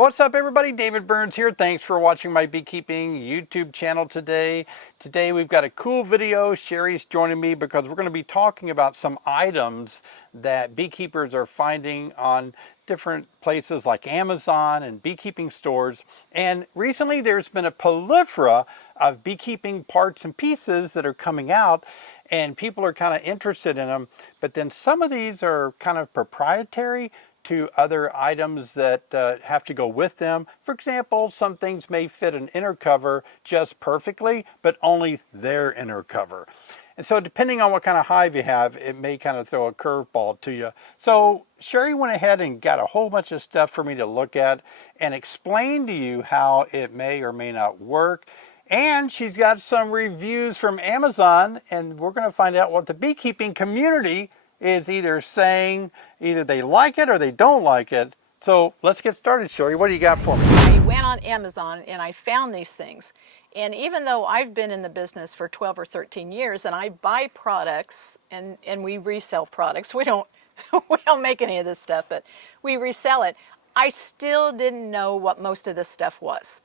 What's up, everybody? David Burns here. Thanks for watching my beekeeping YouTube channel today. Today we've got a cool video. Sherry's joining me because we're going to be talking about some items that beekeepers are finding on different places like Amazon and beekeeping stores. And recently there's been a plethora of beekeeping parts and pieces that are coming out, and people are kind of interested in them. But then some of these are kind of proprietary to other items that have to go with them. For example, some things may fit an inner cover just perfectly, but only their inner cover. And so depending on what kind of hive you have, it may kind of throw a curveball to you. So Sherry went ahead and got a whole bunch of stuff for me to look at and explain to you how it may or may not work. And she's got some reviews from Amazon, and we're going to find out what the beekeeping community is either saying, either they like it or they don't like it. So let's get started, Sherry. What do you got for me? I went on Amazon and I found these things. And even though I've been in the business for 12 or 13 years and I buy products and we resell products, we don't make any of this stuff, but we resell it, I still didn't know what most of this stuff was.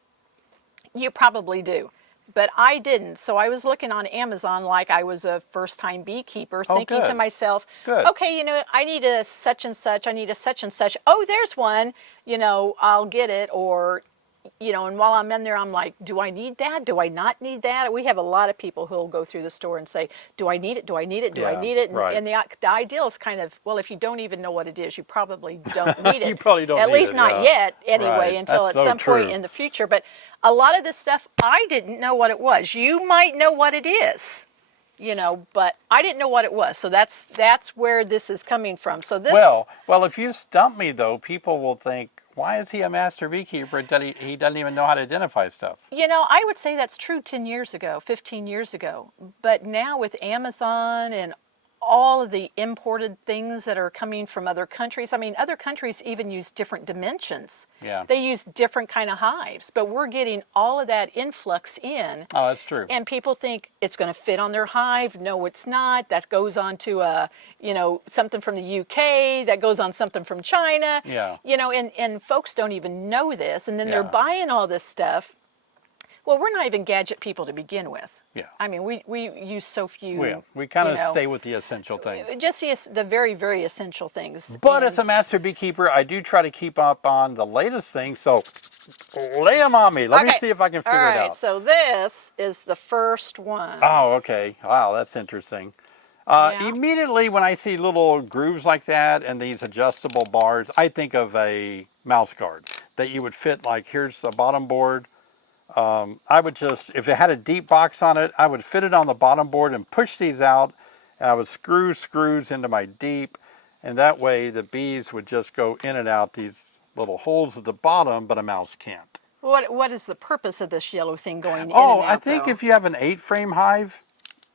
You probably do, but I didn't. So I was looking on Amazon like I was a first-time beekeeper, thinking to myself, okay, I need a such and such, I need a such and such. Oh, there's one, I'll get it. Or, and while I'm in there, I'm like, do I need that? Do I not need that? We have a lot of people who'll go through the store and say, do I need it? Do I need it? Do I need it? And the ideal is kind of, well, if you don't even know what it is, you probably don't need it. You probably don't At need least it, not yet, anyway, until That's at so some point in the future. But a lot of this stuff, I didn't know what it was. You might know what it is, but I didn't know what it was. So that's where this is coming from. So this. Well, if you stump me though, people will think, why is he a master beekeeper? He doesn't even know how to identify stuff. I would say that's true 10 years ago, 15 years ago. But now with Amazon and all of the imported things that are coming from other countries. I mean, other countries even use different dimensions. Yeah. They use different kind of hives, but we're getting all of that influx in. Oh, that's true. And people think it's going to fit on their hive. No, it's not. That goes on to something from the UK. That goes on something from China. Yeah. And folks don't even know this, and then they're buying all this stuff. Well, we're not even gadget people to begin with. Yeah. I mean, we use so few. We kind of stay with the essential things. Just the very, very essential things. But as a master beekeeper, I do try to keep up on the latest things. So lay them on me. Let me see if I can figure it out. All right, so this is the first one. Oh, okay. Wow, that's interesting. Immediately when I see little grooves like that and these adjustable bars, I think of a mouse guard that you would fit, like, here's the bottom board. I would just, if it had a deep box on it, I would fit it on the bottom board and push these out, and I would screw screws into my deep, and that way the bees would just go in and out these little holes at the bottom, but a mouse can't. What is the purpose of this yellow thing going in and Oh, out, I think if you have an 8-frame hive,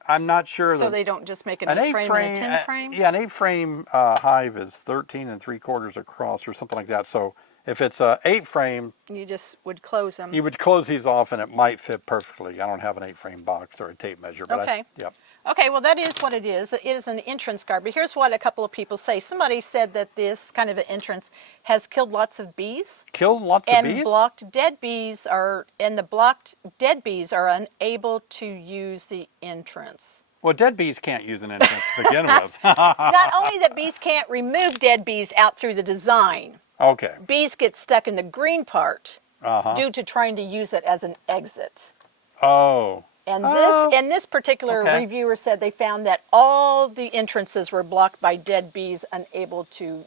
I'm not sure. So they don't just make an 8-frame and a 10-frame? Yeah, an 8-frame hive is 13 3/4 across or something like that. So if it's a 8-frame, you just would close them. You would close these off and it might fit perfectly. I don't have an 8-frame box or a tape measure. But okay. Yep. Okay, well, that is what it is. It is an entrance guard. But here's what a couple of people say. Somebody said that this kind of an entrance has killed lots of bees. Killed lots of bees? And blocked dead bees are unable to use the entrance. Well, dead bees can't use an entrance to begin with. Not only that bees can't remove dead bees out through the design. Okay. Bees get stuck in the green part due to trying to use it as an exit. Oh. And this particular reviewer said they found that all the entrances were blocked by dead bees unable to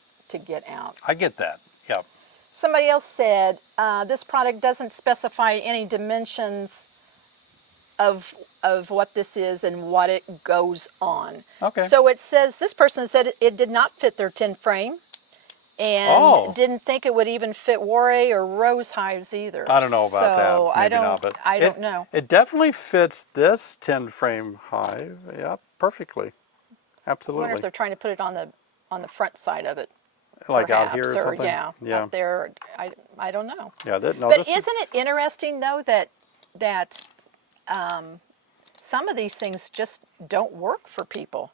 get out. I get that. Yep. Somebody else said this product doesn't specify any dimensions of what this is and what it goes on. Okay. So it says, this person said it did not fit their 10-frame. And didn't think it would even fit Warray or Rose hives either. I don't know about that. Maybe I don't know. It definitely fits this 10-frame hive. Yeah, perfectly. Absolutely. I wonder if they're trying to put it on the front side of it. Like perhaps, out here or something? Yeah. Out there. I don't know. Yeah. But isn't it interesting though that some of these things just don't work for people?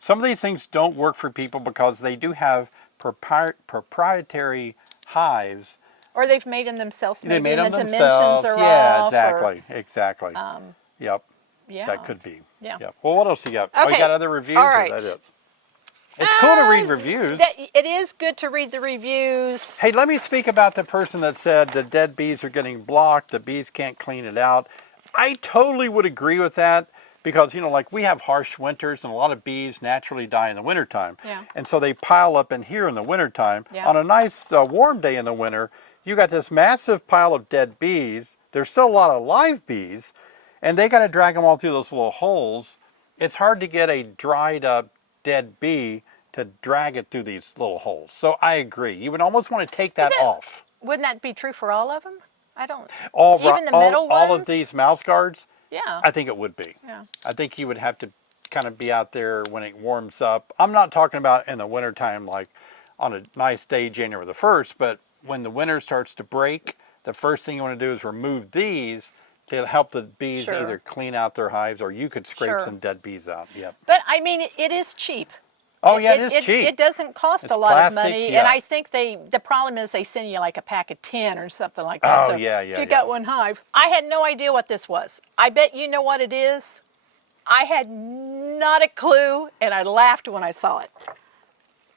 Some of these things don't work for people because they do have proprietary hives Or they've made them themselves. They Maybe made them the themselves. dimensions are Yeah, off. exactly, exactly. Yep, Yeah. that could be. Yeah. Yep. Well, what else you got? Oh, you Okay. got other reviews, All or right. is that it? It's cool to read reviews. It is good to read the reviews. Hey, let me speak about the person that said the dead bees are getting blocked, the bees can't clean it out. I totally would agree with that because, you know, like we have harsh winters and a lot of bees naturally die in the wintertime. Yeah. And so they pile up in here in the wintertime. Yeah. On a nice warm day in the winter, you got this massive pile of dead bees. There's still a lot of live bees, and they got to drag them all through those little holes. It's hard to get a dried up dead bee to drag it through these little holes. So I agree. You would almost want to take that off. Wouldn't that be true for all of them? I don't. Even the middle all of ones? these mouse guards, Yeah. I think it would be. Yeah. I think you would have to kind of be out there when it warms up. I'm not talking about in the wintertime like on a nice day, January the 1st, but when the winter starts to break, the first thing you want to do is remove these to help the bees Sure. either clean out their hives or you could scrape Sure. some dead bees out. Yep. But I mean, it is cheap. Oh, yeah, it is cheap. It doesn't cost It's a lot plastic, of money, yeah. and I think the problem is they send you like a pack of 10 or something like that. Oh, so yeah, if yeah, you got one hive, I had no idea what this was. I bet you know what it is. I had not a clue, and I laughed when I saw it.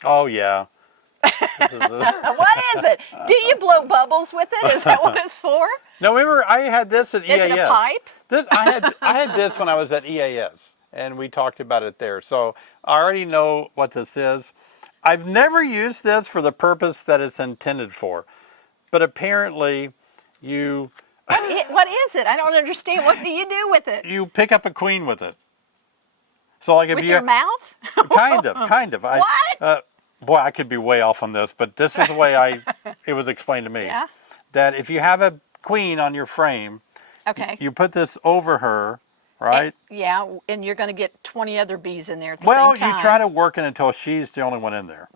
Oh, yeah. What is it? Do you blow bubbles with it? Is that what it's for? No, remember I had this at EAS. Is it a pipe? I had this when I was at EAS, and we talked about it there. So I already know what this is. I've never used this for the purpose that it's intended for, but apparently you What is it? I don't understand. What do you do with it? you pick up a queen with it. So like if With you your mouth? kind of. What? Boy, I could be way off on this, but this is the way it was explained to me. Yeah. That if you have a queen on your frame, Okay. you put this over her, right? Yeah, and you're going to get 20 other bees in there at the Well, same time. you try to work it until she's the only one in there.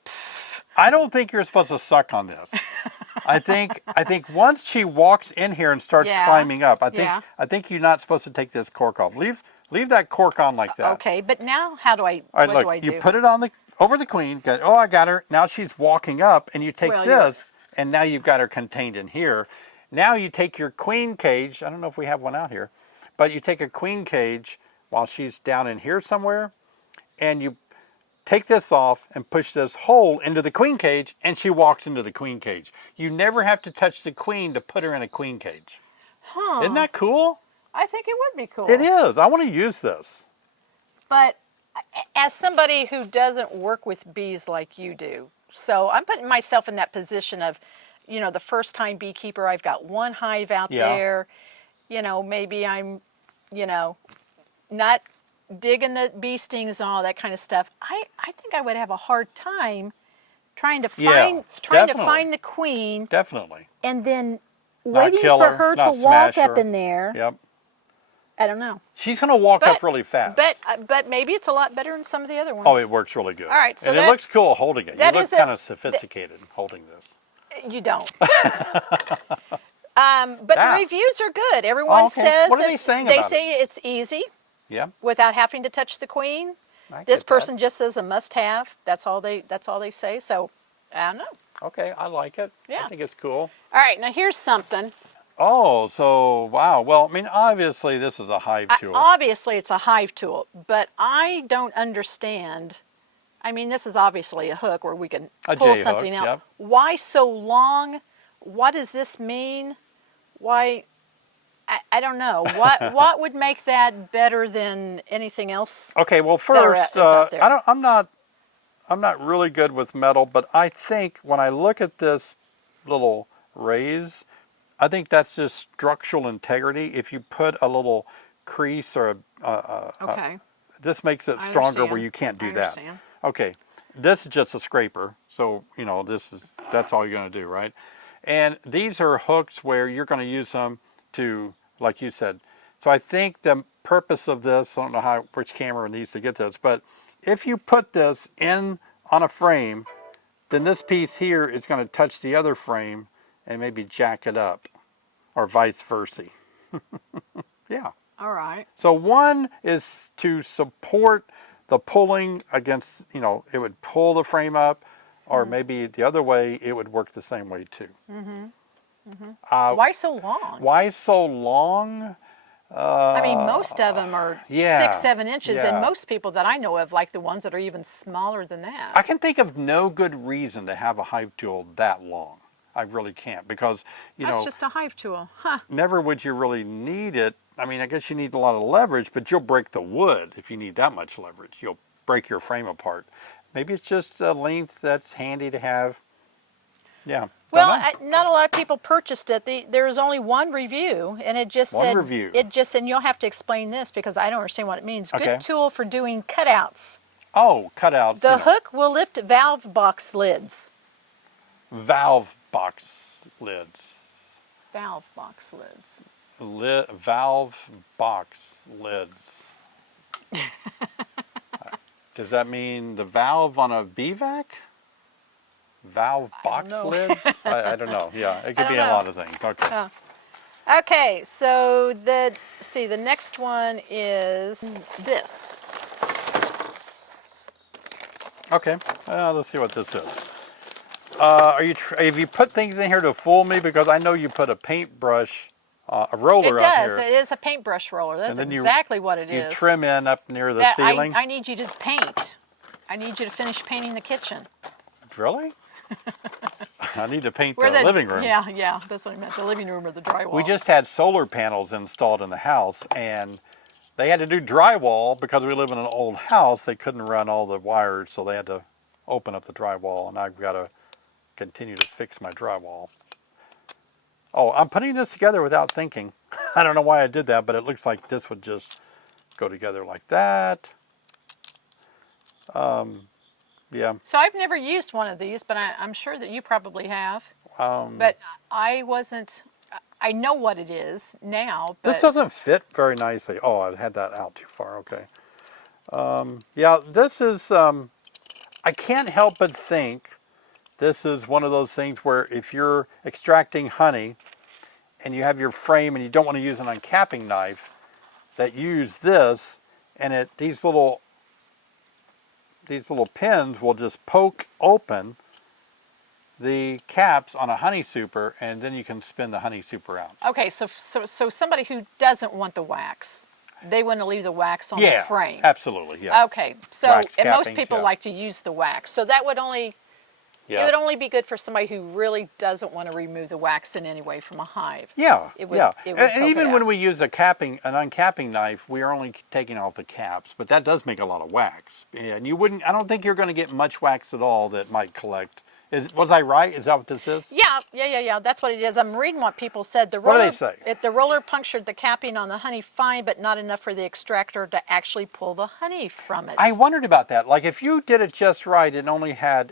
I don't think you're supposed to suck on this. I think once she walks in here and starts Yeah. climbing up, I think you're not supposed to take this cork off. Leave that cork on like that. Okay, but now how do I? All right, what look, do I do? you put it on over the queen. Oh, I got her. Now she's walking up, and you take Well, this, and now you've got her contained in here. Now you take your queen cage. I don't know if we have one out here, but you take a queen cage while she's down in here somewhere, and you take this off and push this hole into the queen cage, and she walks into the queen cage. You never have to touch the queen to put her in a queen cage. Huh? Isn't that cool? I think it would be cool. It is. I want to use this. But as somebody who doesn't work with bees like you do, so I'm putting myself in that position of, you know, the first time beekeeper, I've got one hive out Yeah. there, you know, maybe I'm, you know, not digging the bee stings and all that kind of stuff. I think I would have a hard time trying to find definitely. the queen Definitely. and then Not waiting kill for her, her to not walk smash up her. in there. Yep. I don't know. She's going to walk But- up really fast. But maybe it's a lot better than some of the other ones. Oh, it works really good. All right, so and it that- looks cool holding it. You that look is a- kind of sophisticated holding this. You don't. But the reviews are good. Everyone okay. says What are they saying They about say it's easy Yeah. without having to touch the queen. I This get person just says a must-have. That's all they say. So I don't know. that. Okay, I like it. Yeah. I think it's cool. All right, now here's something. Oh, so wow. Well, I mean, obviously this is a hive tool. Obviously, it's a hive tool, but I don't understand. I mean, this is obviously a hook where we can A pull J-hook, something out. yep. Why so long? What does this mean? Why? I don't know. What would make that better than anything else? Okay, well, that are first, is out there? I'm not really good with metal, but I think when I look at this little raise, I think that's just structural integrity. If you put a little crease or Okay. this makes it I stronger where understand. you can't do I that. understand. Okay, this is just a scraper, so you know that's all you're going to do, right? And these are hooks where you're going to use them to, like you said. So I think the purpose of this, I don't know which camera needs to get this, but if you put this in on a frame, then this piece here is going to touch the other frame and maybe jack it up, or vice versa. Yeah. All right. So one is to support the pulling against, you know, it would pull the frame up, or maybe the other way, it would work the same way too. Why so long? Why so long? I mean, most of them are yeah, 6-7 inches, yeah. and most people that I know of like the ones that are even smaller than that. I can think of no good reason to have a hive tool that long. I really can't, because, That's just a hive tool, huh? never would you really need it. I mean, I guess you need a lot of leverage, but you'll break the wood if you need that much leverage. You'll break your frame apart. Maybe it's just a length that's handy to have. Yeah. Well, not a lot of people purchased it. There's only one review, and it just said, review. and you'll have to explain this because I don't understand what it means. Okay. Good tool for doing cutouts. Oh, cutouts. The hook will lift valve box lids. Valve box lids. Valve box lids. Valve box lids. Does that mean the valve on a BVAC? Valve box lids? I don't know. Yeah, it could be a lot of things. Okay. Okay, so the next one is this. Okay, let's see what this is. Have you put things in here to fool me? Because I know you put a paintbrush, a roller up here. It does. It is a paintbrush roller. That's And then exactly what it You is. trim in up near the ceiling. I need you to paint. I need you to finish painting the kitchen. Really? I need to paint the living room. Yeah, that's what I meant. The living room or the drywall. We just had solar panels installed in the house, and they had to do drywall because we live in an old house. They couldn't run all the wires, so they had to open up the drywall, and I've got to continue to fix my drywall. Oh, I'm putting this together without thinking. I don't know why I did that, but it looks like this would just go together like that. Yeah. So I've never used one of these, but I'm sure that you probably have. But I wasn't. I know what it is now. But This doesn't fit very nicely. Oh, I had that out too far. Okay. Yeah, this is. I can't help but think this is one of those things where if you're extracting honey and you have your frame and you don't want to use an uncapping knife, that use this, and these little pins will just poke open the caps on a honey super, and then you can spin the honey super out. Okay, so somebody who doesn't want the wax, they want to leave the wax on the frame. Absolutely, yeah. Okay, so Wax and most capping, people yeah. like to use the wax, so that would only it would only be good for somebody who really doesn't want to remove the wax in any way from a hive. Yeah, It would, yeah. It would And poke even it when out. we use an uncapping knife, we are only taking off the caps, but that does make a lot of wax. And I don't think you're going to get much wax at all that might collect. Was I right? Is that what this is? Yeah. That's what it is. I'm reading what people said. What do they say? The roller punctured the capping on the honey fine, but not enough for the extractor to actually pull the honey from it. I wondered about that. Like if you did it just right, it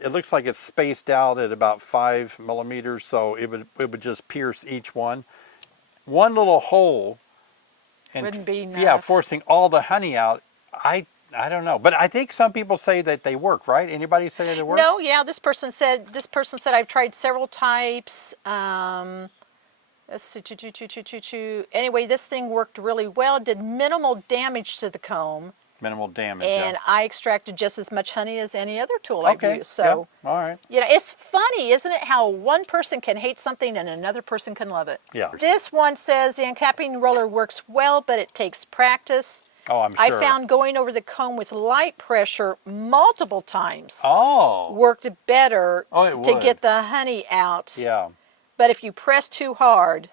looks like it's spaced out at about 5 millimeters, so it would just pierce each one. One little hole. And wouldn't be enough. Yeah, forcing all the honey out. I don't know, but I think some people say that they work, right? Anybody say that they work? No, yeah. This person said I've tried several types. Let's see, anyway, this thing worked really well. Did minimal damage to the comb. Minimal damage. And I extracted just as much honey as any other tool I've used. So, all right. It's funny, isn't it, how one person can hate something and another person can love it. Yeah. This one says the uncapping roller works well, but it takes practice. Oh, I'm sure. I found going over the comb with light pressure multiple times worked better to get the honey out. Yeah. But if you press too hard,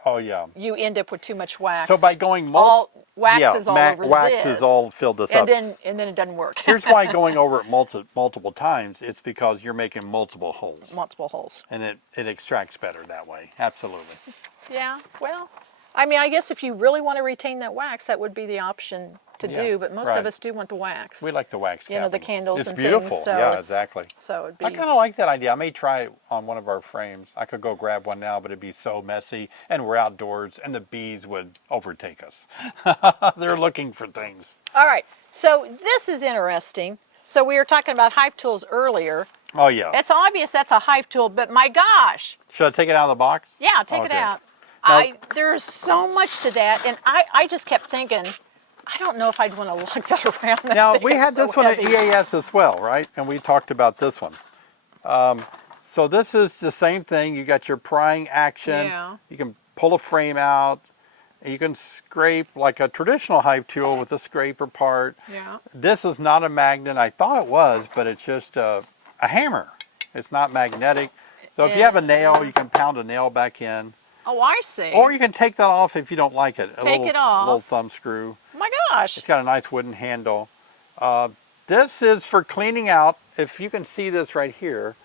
you end up with too much wax. So by going wax is all over wax this. is all filled this up. And then it doesn't work. Here's why going over it multiple times. It's because you're making multiple holes. Multiple holes. And it extracts better that way. Absolutely. Yeah. Well, I mean, I guess if you really want to retain that wax, that would be the option to do. But most of us do want the wax. We like the wax capping. The candles it's and beautiful. things. So yeah, exactly. So it'd be. I kind of like that idea. I may try it on one of our frames. I could go grab one now, but it'd be so messy, and we're outdoors, and the bees would overtake us. They're looking for things. All right. So this is interesting. So we were talking about hive tools earlier. Oh yeah. It's obvious that's a hive tool, but my gosh. Should I take it out of the box? Yeah, take it out. Now, there's so much to that, and I just kept thinking, I don't know if I'd want to lug that around. Now, we had this one at EAS as well, right? And we talked about this one. So this is the same thing. You got your prying action. Yeah. You can pull a frame out. And you can scrape like a traditional hive tool with a scraper part. Yeah. This is not a magnet. I thought it was, but it's just a hammer. It's not magnetic. So if you have a nail, you can pound a nail back in. Oh, I see. Or you can take that off if you don't like it. Take it off. A little thumb screw. Oh my gosh. It's got a nice wooden handle. This is for cleaning out. If you can see this right here,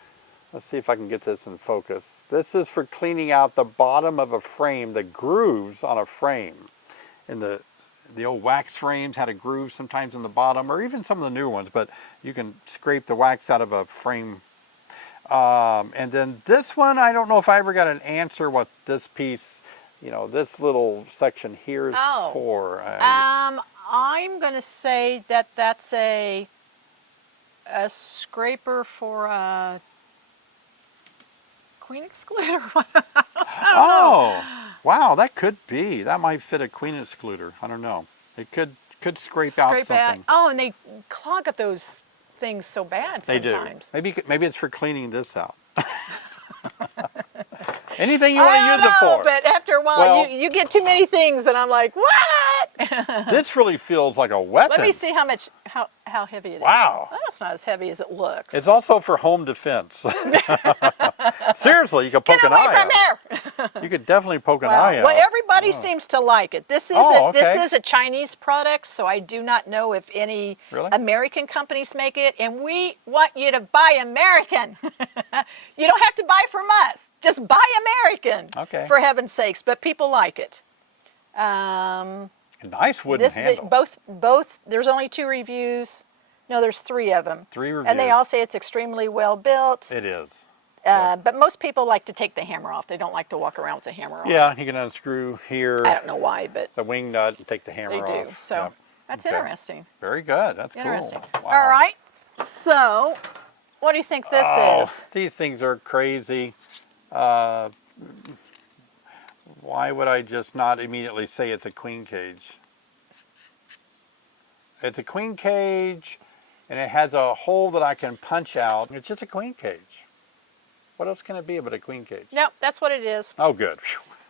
let's see if I can get this in focus. This is for cleaning out the bottom of a frame, the grooves on a frame. In the old wax frames had a groove sometimes in the bottom, or even some of the new ones, but you can scrape the wax out of a frame. And then this one, I don't know if I ever got an answer what this piece, this little section here is for. I'm going to say that that's a scraper for a queen excluder. Oh, wow, that could be. That might fit a queen excluder. I don't know. It could scrape out something. Oh, and they clog up those things so bad sometimes. They do. Maybe it's for cleaning this out. Anything you want to use it for. But after a while, you get too many things, and I'm like, what? This really feels like a weapon. Let me see how heavy it is. Wow. Oh, it's not as heavy as it looks. It's also for home defense. Seriously, you could poke an eye out. Get away from here! You could definitely poke an eye out. Well, everybody seems to like it. This is a Chinese product, so I do not know if any American companies make it. And we want you to buy American. You don't have to buy from us. Just buy American, for heaven's sakes. But people like it. A nice wooden handle. Both. There's only 2 reviews. No, there's 3 of them. 3 reviews. And they all say it's extremely well built. It is. But most people like to take the hammer off. They don't like to walk around with the hammer on. Yeah, you can unscrew here. I don't know why, but the wing nut and take the hammer off. They do. So that's interesting. Very good. That's interesting. Cool. Wow. All right. So, what do you think this is? These things are crazy. Why would I just not immediately say it's a queen cage? It's a queen cage, and it has a hole that I can punch out. It's just a queen cage. What else can it be but a queen cage? No, that's what it is. Oh, good.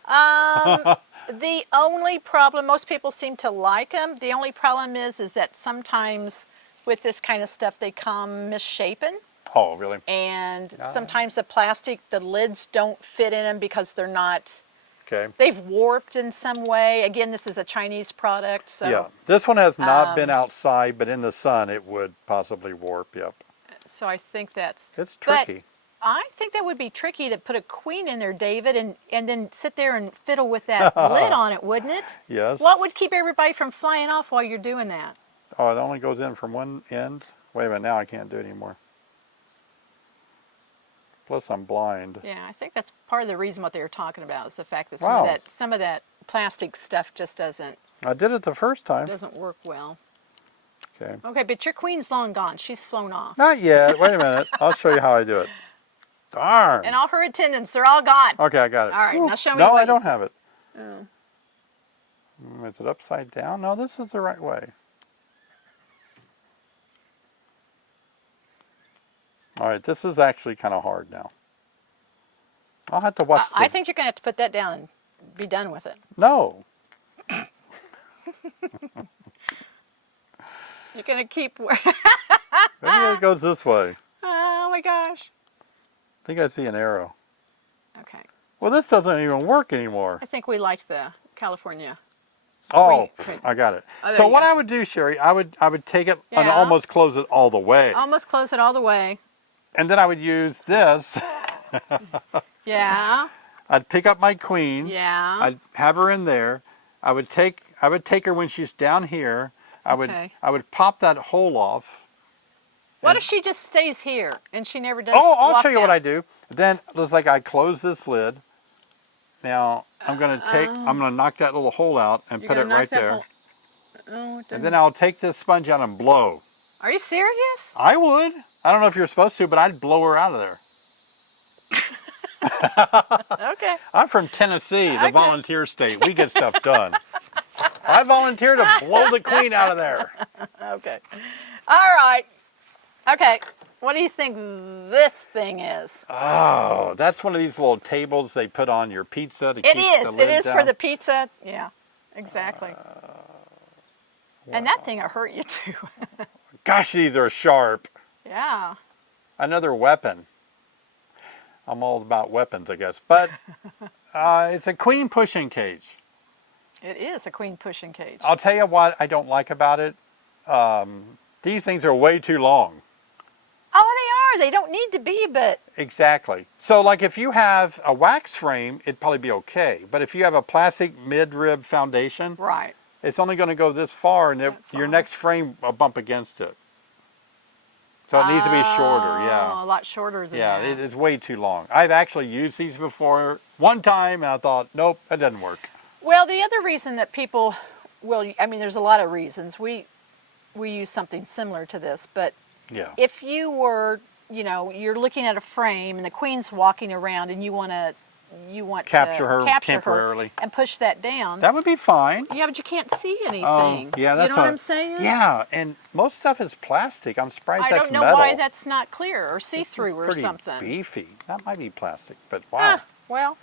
The only problem, most people seem to like them. The only problem is that sometimes with this kind of stuff, they come misshapen. Oh, really? And sometimes the plastic, the lids don't fit in them because they're not, they've warped in some way. Again, this is a Chinese product. So, yeah, this one has not been outside, but in the sun it would possibly warp, So I think that's... It's tricky. But I think that would be tricky to put a queen in there, David, and then sit there and fiddle with that lid on it, wouldn't it? Yes. What would keep everybody from flying off while you're doing that? Oh, it only goes in from one end? Wait a minute, now I can't do it anymore. Plus, I'm blind. Yeah, I think that's part of the reason what they were talking about is the fact that some of that plastic stuff just doesn't. I did it the first time. Doesn't work well. Okay. Okay, but your queen's long gone. She's flown off. Not yet. Wait a minute. I'll show you how I do it. Darn. And all her attendants, they're all gone. Okay, I got it. All right, now show me. No, I don't have it. Is it upside down? No, this is the right way. All right, this is actually kind of hard now. I'll have to watch I think you're going to have to put that down and be done with it. No. You're going to keep... Maybe it goes this way. Oh my gosh. I think I see an arrow. Okay. Well, this doesn't even work anymore. I think we like the California. Oh, I got it. Oh, so what I would do, Sherry, I would take it and almost close it all the way. Almost close it all the way. And then I would use this. Yeah. I'd pick up my queen. Yeah. I'd have her in there. I would take her when she's down here. I would pop that hole off. What if she just stays here and she never does? Oh, I'll show you what I do. Then it looks like I close this lid. Now I'm gonna knock that little hole out and put it right there. Oh, and then I'll take this sponge out and blow. Are you serious? I would. I don't know if you're supposed to, but I'd blow her out of there. Okay. I'm from Tennessee, the volunteer state. We get stuff done. I volunteer to blow the queen out of there. Okay. All right. Okay. What do you think this thing is? Oh, that's one of these little tables they put on your pizza to keep the lid It is down. for the pizza. Yeah, exactly. And that thing will hurt you too. Gosh, these are sharp. Yeah. Another weapon. I'm all about weapons, I guess. But it's a queen pushing cage. It is a queen pushing cage. I'll tell you what I don't like about it. These things are way too long. Oh, they are. They don't need to be, but Exactly. So like if you have a wax frame, it'd probably be okay. But if you have a plastic mid-rib foundation, right. it's only going to go this far, and your next frame will bump against it. So it needs to be shorter, yeah. A lot shorter than Yeah, that. it's way too long. I've actually used these before one time, and I thought, nope, that doesn't work. Well, the other reason that people will, I mean, there's a lot of reasons. We use something similar to this, but Yeah. if you were, you're looking at a frame and the queen's walking around and you want Capture to her capture temporarily. her and push that down. That would be fine. Yeah, but you can't see anything. Yeah, that's you know what I'm saying? Yeah, and most stuff is plastic. I'm surprised I that's don't know metal. why that's not clear or see-through or Pretty something. beefy. That might be plastic, but wow. Well,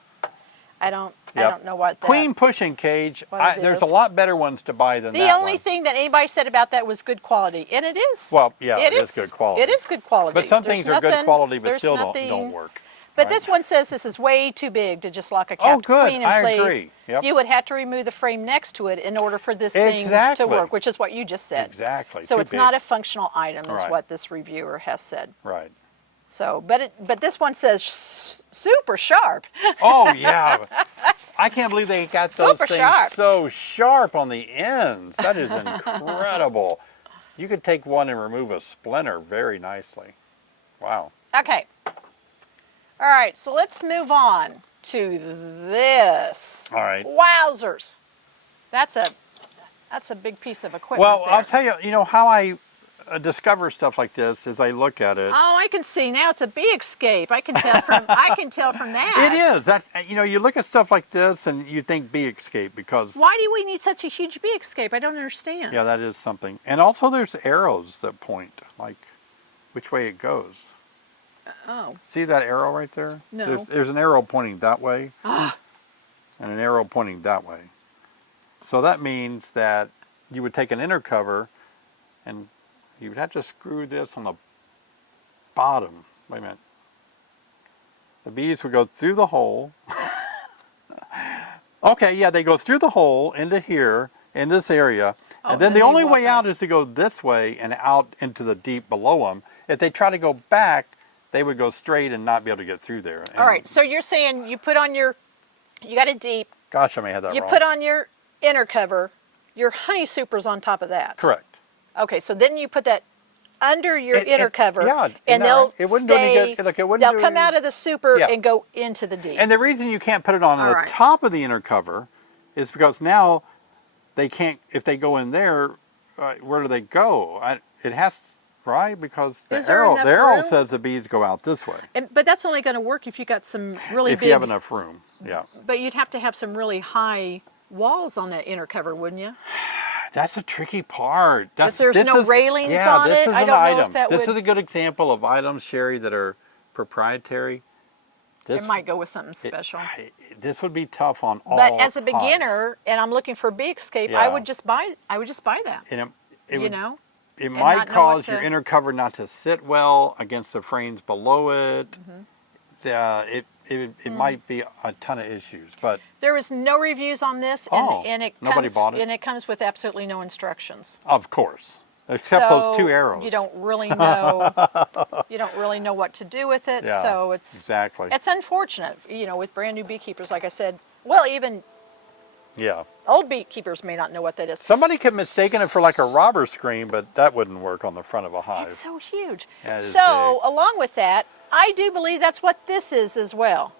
I don't Yep. know what that. Queen pushing cage. what it There's is. a lot better ones to buy than The that only one. thing that anybody said about that was good quality, and it is. Well, yeah, it is good quality. It is good quality. But some There's things are good nothing- quality, but there's still nothing- don't work. But right? this one says this is way too big to just lock a Oh, capped good. queen in I place. agree. Yep. You would have to remove the frame next to it in order for this thing Exactly. to work, which is what you just said. Exactly. So Too it's big. not a functional item, is Right. what this reviewer has said. Right. So, but this one says super sharp. Oh, yeah. I can't believe they got those Super things sharp. so sharp on the ends. That is incredible. You could take one and remove a splinter very nicely. Wow. Okay. All right, so let's move on to this. All right. Wowzers. That's a big piece of equipment. Well, there. I'll tell you, how I discover stuff like this is I look at it. Oh, I can see now. It's a bee escape. I can tell from that. It is. That's you look at stuff like this and you think bee escape because Why do we need such a huge bee escape? I don't understand. yeah, that is something. And also there's arrows that point like which way it goes. Oh. See that arrow right there? No. There's an arrow pointing that way Ah. and an arrow pointing that way. So that means that you would take an inner cover and you would have to screw this on the bottom. Wait a minute. The bees would go through the hole. Okay, yeah, they go through the hole into here, in this area. Oh, And then then the they only walk way out. out is to go this way and out into the deep below them. If they try to go back, they would go straight and not be able to get through there. And All right, so you're saying you got a deep, gosh, I may have that you wrong. put on your inner cover, your honey supers on top of that. Correct. Okay, so then you put that under your inner cover, yeah, and isn't that they'll right? It wouldn't do any stay. good. Look, it wouldn't They'll do come any- out of the super Yeah. and go into the deep. And the reason you can't put it on All the right. top of the inner cover is because now they can't, if they go in there, where do they go? It has, right? Because the Is there arrow, enough the arrow room? says the bees go out this way. But that's only going to work if you got some really If big. you have enough room, yeah. But you'd have to have some really high walls on that inner cover, wouldn't you? That's a tricky part. If there's no railings yeah, on this it, is I an don't know item. if that This would- is a good example of items, Sherry, that are proprietary. This, It might go with something special. This would be tough on all But as a hives. beginner, and I'm looking for bee escape, I Yeah. would just buy that. And it You would, know. it and might not know cause what your to- inner cover not to sit well against the frames below it. Mm-hmm. It might be a ton of issues, but There was no reviews on this, Oh, and it nobody comes bought it? and it comes with absolutely no instructions. of course, except those So two arrows. You don't really know. You don't really know what to do with it. Yeah, so it's exactly. It's unfortunate, with brand new beekeepers. Like I said, well, even Yeah, old beekeepers may not know what that is. somebody could mistake it for like a robber screen, but that wouldn't work on the front of a hive. It's so huge. Yeah, it is So big. along with that, I do believe that's what this is as well.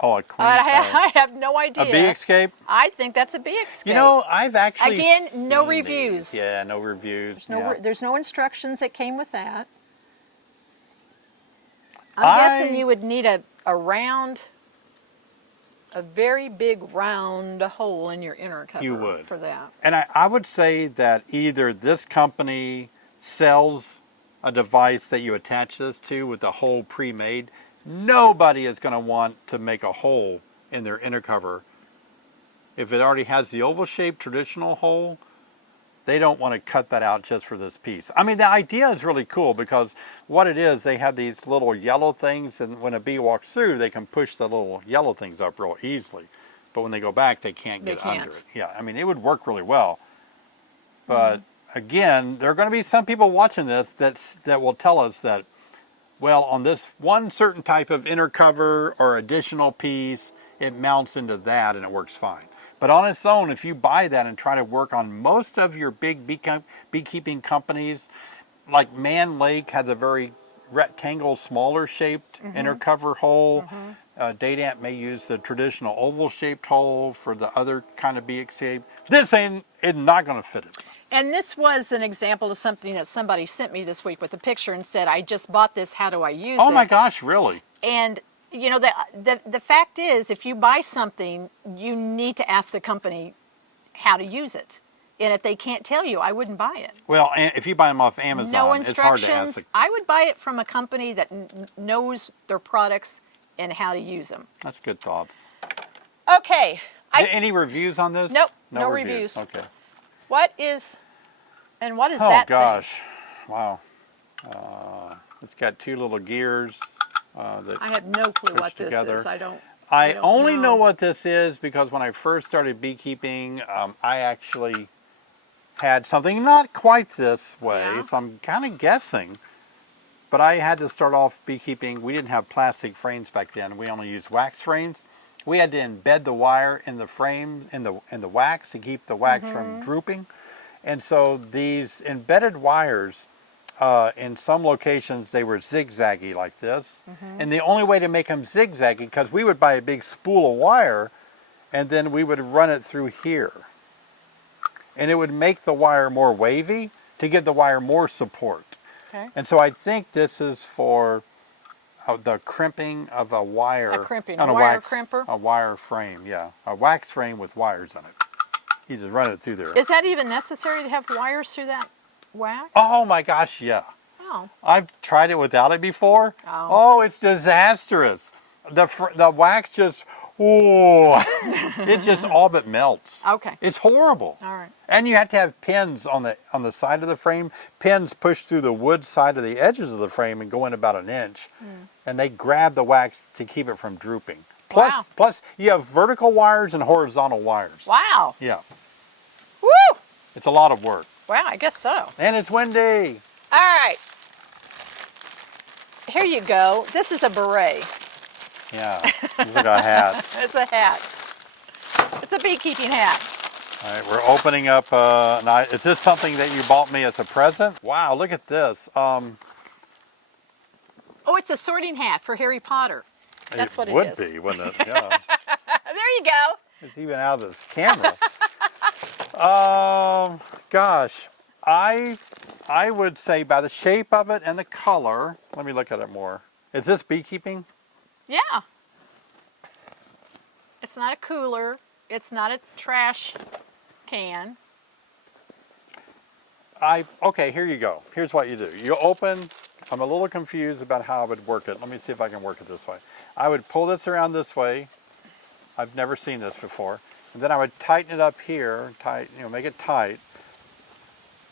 Oh, a queen. I have no idea. a bee escape. I think that's a bee escape. You know, I've actually Again, no seen reviews. these. Yeah, no reviews. There's no instructions that came with that. I'm I- guessing you would need a very big round hole in your inner cover You would. for that. And I would say that either this company sells a device that you attach this to with the hole pre-made, nobody is going to want to make a hole in their inner cover. If it already has the oval-shaped traditional hole, they don't want to cut that out just for this piece. I mean, the idea is really cool because what it is, they have these little yellow things, and when a bee walks through, they can push the little yellow things up real easily. But when they go back, they can't get under it. Yeah, I mean, it would work really well. But again, there are going to be some people watching this that will tell us that, well, on this one certain type of inner cover or additional piece, it mounts into that and it works fine. But on its own, if you buy that and try to work on most of your big beekeeping companies, like Man Lake has a very rectangle, smaller shaped inner cover hole. Date Ant may use the traditional oval shaped hole for the other kind of bee shape. This it's not going to fit it. And this was an example of something that somebody sent me this week with a picture and said, I just bought this, how do I use it? Oh my gosh, really? And you know, the fact is, if you buy something, you need to ask the company how to use it. And if they can't tell you, I wouldn't buy it. Well, if you buy them off Amazon, no it's hard to instructions. ask. I would buy it from a company that knows their products and how to use them. That's good thoughts. Okay. Any reviews on this? Nope, no reviews. Okay. What is that Oh gosh, wow. It's got two little gears. That I have no clue what this together. is. I only know what this is because when I first started beekeeping, I actually had something not quite this way, so I'm kind of guessing. But I had to start off beekeeping. We didn't have plastic frames back then. We only used wax frames. We had to embed the wire in the frame, in the wax to keep the wax from drooping. And so these embedded wires, in some locations, they were zigzaggy like this. And the only way to make them zigzaggy, because we would buy a big spool of wire, and then we would run it through here. And it would make the wire more wavy to give the wire more support. Okay. And so I think this is for the crimping of a wire. A crimping, on a wire crimper? A wire frame, yeah. A wax frame with wires in it. You just run it through there. Is that even necessary to have wires through that wax? Oh my gosh, yeah. Oh. I've tried it without it before. Oh, it's disastrous. The wax just, it just all but melts. Okay. It's horrible. All right. And you have to have pins on the side of the frame. Pins push through the wood side of the edges of the frame and go in about an inch. And they grab the wax to keep it from drooping. Plus, you have vertical wires and horizontal wires. Wow. Yeah. Woo! It's a lot of work. Wow, I guess so. And it's windy. All right. Here you go. This is a beret. Yeah, it's like a hat. It's a hat. It's a beekeeping hat. All right, we're opening up. Is this something that you bought me as a present? Wow, look at this. Oh, it's a sorting hat for Harry Potter. That's what it is. It would be, wouldn't it? Yeah. There you go. It's even out of this camera. Gosh, I would say by the shape of it and the color. Let me look at it more. Is this beekeeping? Yeah. It's not a cooler. It's not a trash can. Okay, here you go. Here's what you do. You open, I'm a little confused about how I would work it. Let me see if I can work it this way. I would pull this around this way. I've never seen this before. And then I would tighten it up here, make it tight.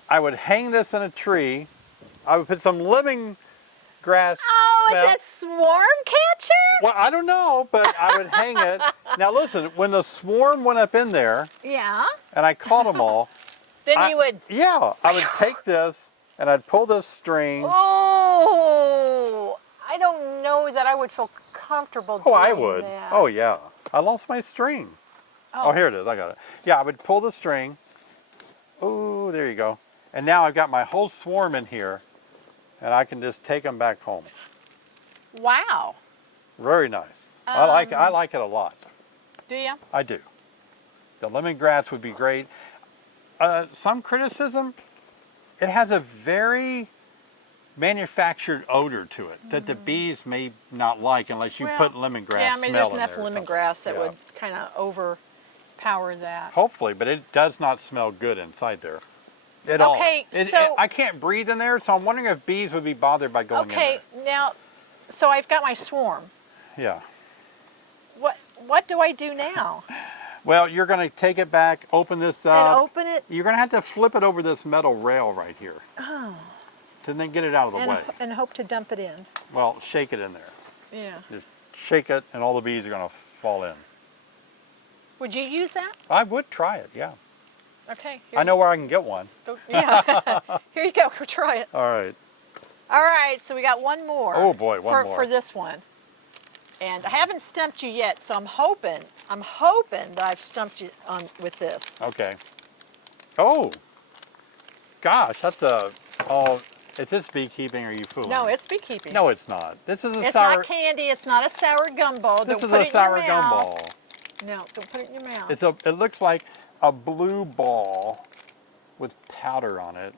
I would hang this in a tree. I would put some living grass. Oh, it's a swarm catcher? Well, I don't know, but I would hang it. Now listen, when the swarm went up in there, yeah, and I caught them all, then you would. Yeah, I would take this and I'd pull this string. Oh, I don't know that I would feel comfortable doing I would. that. Oh yeah, I lost my string. Oh, here it is. I got it. Yeah, I would pull the string. Oh, there you go. And now I've got my whole swarm in here, and I can just take them back home. Wow. Very nice. I like it a lot. Do you? I do. The lemongrass would be great. Some criticism, it has a very manufactured odor to it that the bees may not like unless you put lemongrass smell in there. Yeah, I mean, there's enough lemongrass that would kind of overpower that. Hopefully, but it does not smell good inside there. at all. Okay, so I can't breathe in there, so I'm wondering if bees would be bothered by going in okay, there. now, so I've got my swarm. Yeah. What do I do now? Well, you're going to take it back, open this And up. open it You're going to have to flip it over this metal rail right here. oh, To then get it out of the way. and hope to dump it in. Well, shake it in there. Yeah. Just shake it, and all the bees are going to fall in. Would you use that? I would try it, yeah. Okay. I know where I can get one. Yeah. Here you go. Go try it. All right. All right. So we got one more. Oh boy, one more for this one. And I haven't stumped you yet, so I'm hoping that I've stumped you on with this. Okay. Oh, gosh, that's is this beekeeping or are you fooling No, me? it's beekeeping. No, it's not. This is a It's sour. not candy. It's not a sour gumball. This Don't is put a it in sour your mouth. gumball. No, don't put it in your mouth. It looks like a blue ball with powder on it,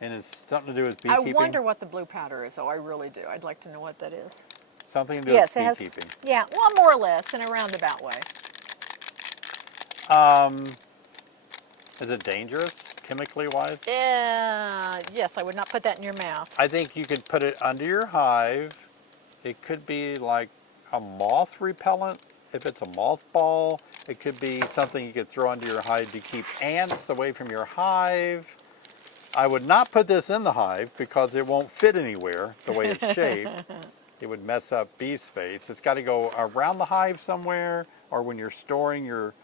and it's something to do with beekeeping. I wonder what the blue powder is, though. I really do. I'd like to know what that is. Something to do Yes, with it has. beekeeping. Yeah, well, more or less in a roundabout way. Is it dangerous, chemically wise? Yes, I would not put that in your mouth. I think you could put it under your hive. It could be like a moth repellent. If it's a mothball, it could be something you could throw under your hive to keep ants away from your hive. I would not put this in the hive because it won't fit anywhere the way it's shaped. It would mess up bee space. It's got to go around the hive somewhere, or when you're storing your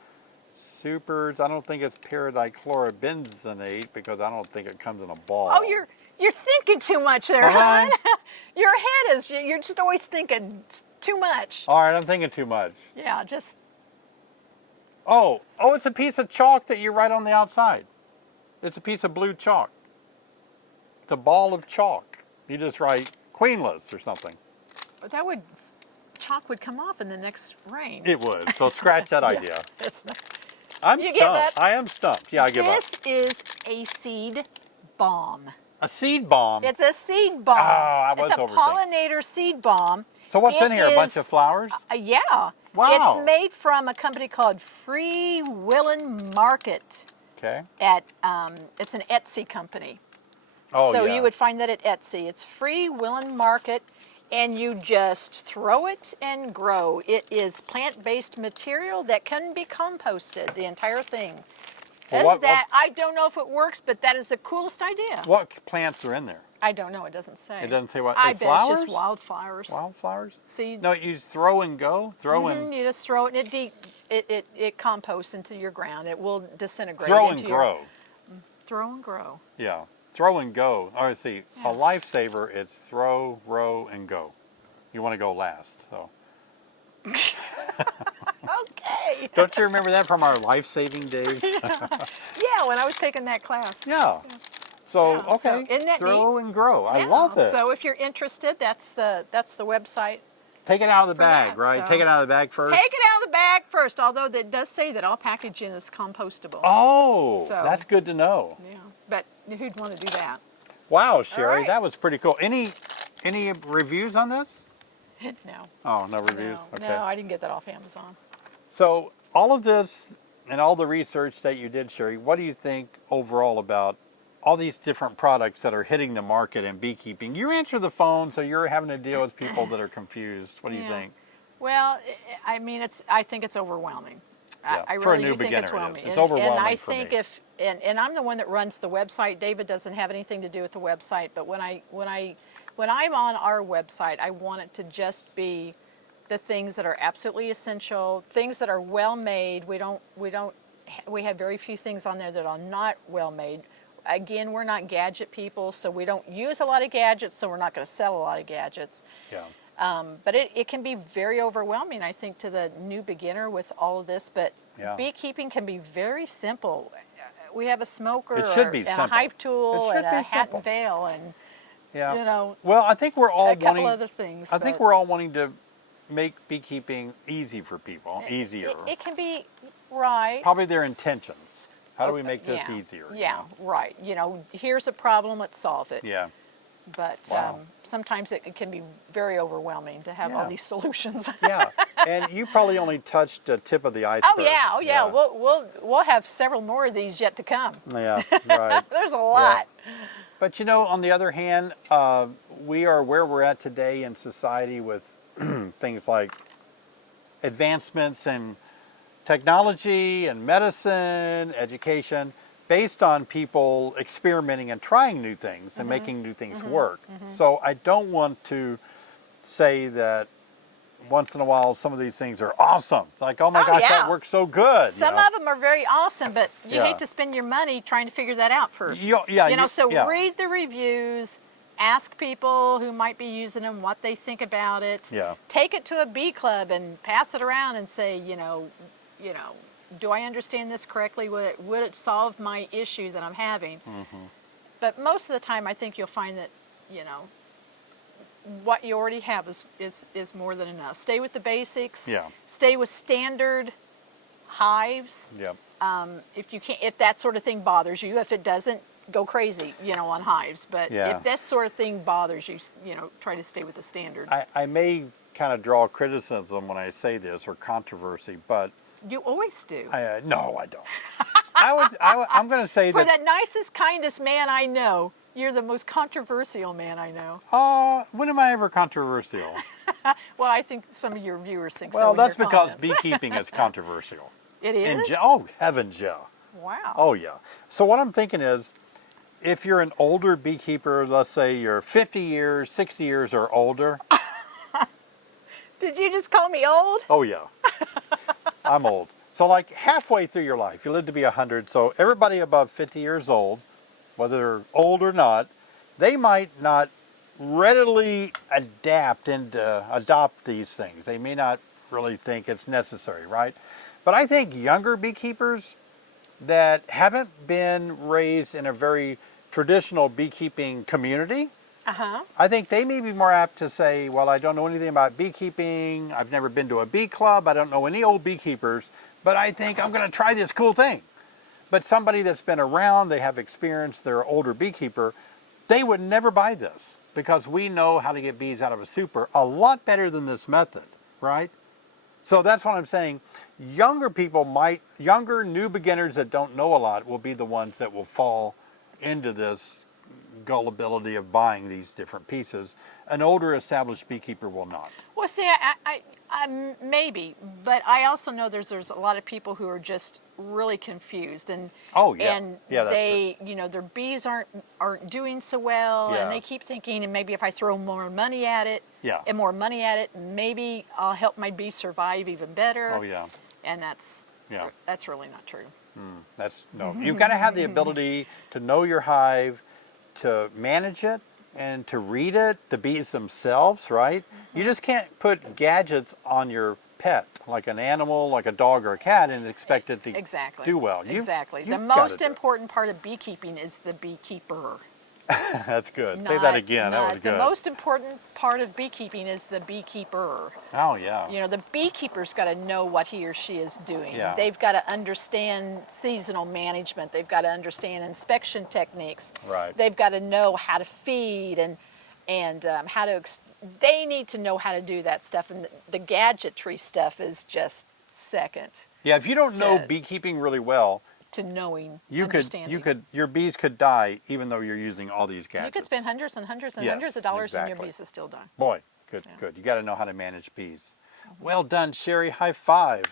supers. I don't think it's pyridichlorobenzenate because I don't think it comes in a ball. Oh, you're thinking too much there, hon. Your head is, you're just always thinking too much. All right, I'm thinking too much. Yeah, just. Oh, it's a piece of chalk that you write on the outside. It's a piece of blue chalk. It's a ball of chalk. You just write queenless or something. Chalk would come off in the next rain. It would. So scratch that idea. It's not. I'm You get stumped. that? I am stumped. Yeah, I give up. This is a seed bomb. A seed bomb. It's a seed bomb. Oh, I was It's a overthinking. Pollinator seed bomb. So what's in It here? A bunch is- of flowers? Yeah. Wow. It's made from a company called Free Willin' Market. Okay. It's an Etsy company. Oh, So yeah. you would find that at Etsy. It's Free Willin' Market, and you just throw it and grow. It is plant-based material that can be composted, the entire thing. Well, I don't know if it works, but that is the coolest idea. What plants are in there? I don't know. It doesn't say. It doesn't say what. I bet flowers? it's just wildflowers. Wildflowers? Seeds. No, you throw and go. Throw Mhm, and you just throw it, and it composts into your ground. It will disintegrate. throw and into grow. Throw and grow. Yeah. Throw and go. All right, see, Yeah. a lifesaver, it's throw, row, and go. You want to go last. So. Okay. Don't you remember that from our life-saving days? Yeah, when I was taking that class. Yeah. So, Yeah, so okay, isn't that throw and grow. I Yeah, love it. So if you're interested, that's the website. Take it out of the for bag, that, right? so- Take it out of the bag first. Take it out of the bag first, although it does say that all packaging is compostable. Oh, So- that's good to know. Yeah, but who'd want to do that? Wow, Sherry, right. that was pretty cool. Any reviews on this? No. Oh, no reviews. No, Okay. no, I didn't get that off Amazon. So all of this and all the research that you did, Sherry, what do you think overall about all these different products that are hitting the market in beekeeping? You answer the phone, so you're having to deal with people that are confused. What do you Yeah. think? Well, I mean, I think it's overwhelming. Yeah, I for a really new do think beginner, it's it is. overwhelming. It's And overwhelming I for think me. and I'm the one that runs the website. David doesn't have anything to do with the website. But when I'm on our website, I want it to just be the things that are absolutely essential, things that are well made. We have very few things on there that are not well made. Again, we're not gadget people, so we don't use a lot of gadgets, so we're not going to sell a lot of gadgets. Yeah. But it can be very overwhelming, I think, to the new beginner with all of this. But Yeah. beekeeping can be very simple. We have a smoker It should be and simple. a hive tool It should and a be hat simple. and veil and Yeah. you know, Well, I think we're all a couple wanting. other things. I think but we're all wanting to make beekeeping easy for people, easier. It can be right. Probably their intentions. How do we make this Yeah. easier? you Yeah, know? right. You know, here's a problem, let's solve it. Yeah. But Wow. sometimes it can be very overwhelming to have all Yeah. these solutions. Yeah, and you probably only touched the tip of the iceberg. Oh yeah. We'll have several more of these yet to come. Yeah, right. There's a Yeah. lot. But you know, on the other hand, we are where we're at today in society with things like advancements in technology and medicine, education, based on people experimenting and trying new things and making new things work. So I don't want to say that once in a while some of these things are awesome. Like, oh my gosh, yeah. that works so good. Some of them are very awesome, but you Yeah. hate to spend your money trying to figure that out first. So yeah. read the reviews, ask people who might be using them what they think about it. Yeah. Take it to a bee club and pass it around and say, do I understand this correctly? Would it solve my issue that I'm having? But most of the time, I think you'll find that, what you already have is more than enough. Stay with the basics. Yeah. Stay with standard hives. Yeah. If that sort of thing bothers you. If it doesn't, go crazy, on hives. But Yeah. if that sort of thing bothers you, try to stay with the standard. I may kind of draw criticism when I say this, or controversy, but You always do. no, I don't. I'm going to say For that. the nicest, kindest man I know, you're the most controversial man I know. When am I ever controversial? Well, I think some of your viewers think so. Well, in that's your because comments. beekeeping is controversial. It is? Oh, heavens, yeah. Wow. Oh, yeah. So what I'm thinking is, if you're an older beekeeper, let's say you're 50 years, 60 years or older. Did you just call me old? Oh, yeah. I'm old. So like halfway through your life, you live to be 100. So everybody above 50 years old, whether they're old or not, they might not readily adopt these things. They may not really think it's necessary, right? But I think younger beekeepers that haven't been raised in a very traditional beekeeping community, I think they may be more apt to say, well, I don't know anything about beekeeping. I've never been to a bee club. I don't know any old beekeepers, but I think I'm going to try this cool thing. But somebody that's been around, they have experience, they're an older beekeeper, they would never buy this because we know how to get bees out of a super a lot better than this method, right? So that's what I'm saying. Younger new beginners that don't know a lot will be the ones that will fall into this gullibility of buying these different pieces. An older established beekeeper will not. Well, see, I maybe, but I also know there's a lot of people who are just really confused, and that's they their bees aren't doing so well, Yeah. and they keep thinking, and maybe if I throw more money at it, Yeah. and more money at it, maybe I'll help my bees survive even better. Oh yeah. And that's really not true. No. You've got to have the ability to know your hive, to manage it, and to read it, the bees themselves, right? You just can't put gadgets on your pet, like an animal, like a dog or a cat, and expect it to do well. Exactly. The you've gotta most do it. important part of beekeeping is the beekeeper. That's good. Say that again. That was good. The most important part of beekeeping is the beekeeper. Oh, yeah. The beekeeper's got to know what he or she is doing. Yeah. They've got to understand seasonal management. They've got to understand inspection techniques. Right. They've got to know how to feed and how to. They need to know how to do that stuff, and the gadgetry stuff is just second. Yeah, if you don't know beekeeping really well, to knowing, your bees could die even though you're using all these gadgets. You could spend hundreds and hundreds and hundreds of dollars and your bees will still die. Boy, good. You got to know how to manage bees. Well done, Sherry. High five.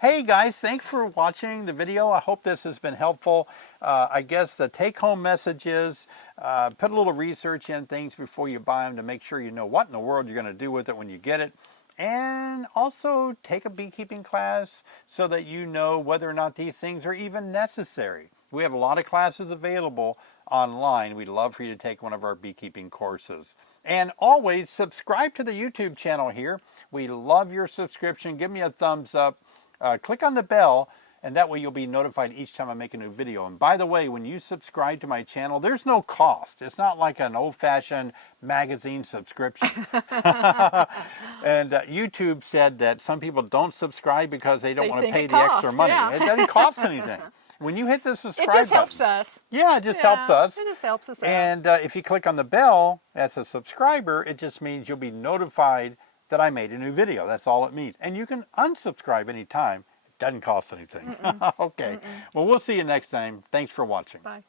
Hey guys, thanks for watching the video. I hope this has been helpful. I guess the take-home message is put a little research in things before you buy them to make sure you know what in the world you're going to do with it when you get it. And also take a beekeeping class so that you know whether or not these things are even necessary. We have a lot of classes available online. We'd love for you to take one of our beekeeping courses. And always subscribe to the YouTube channel here. We love your subscription. Give me a thumbs up. Click on the bell, and that way you'll be notified each time I make a new video. And by the way, when you subscribe to my channel, there's no cost. It's not like an old-fashioned magazine subscription. And YouTube said that some people don't subscribe because they don't want to pay the extra money. Yeah. It doesn't cost anything. when you hit the subscribe It just button, helps us. yeah, it just helps us. It just helps us out. And if you click on the bell as a subscriber, it just means you'll be notified that I made a new video. That's all it means. And you can unsubscribe anytime. It doesn't cost anything. Okay. Well, we'll see you next time. Thanks for watching. Bye.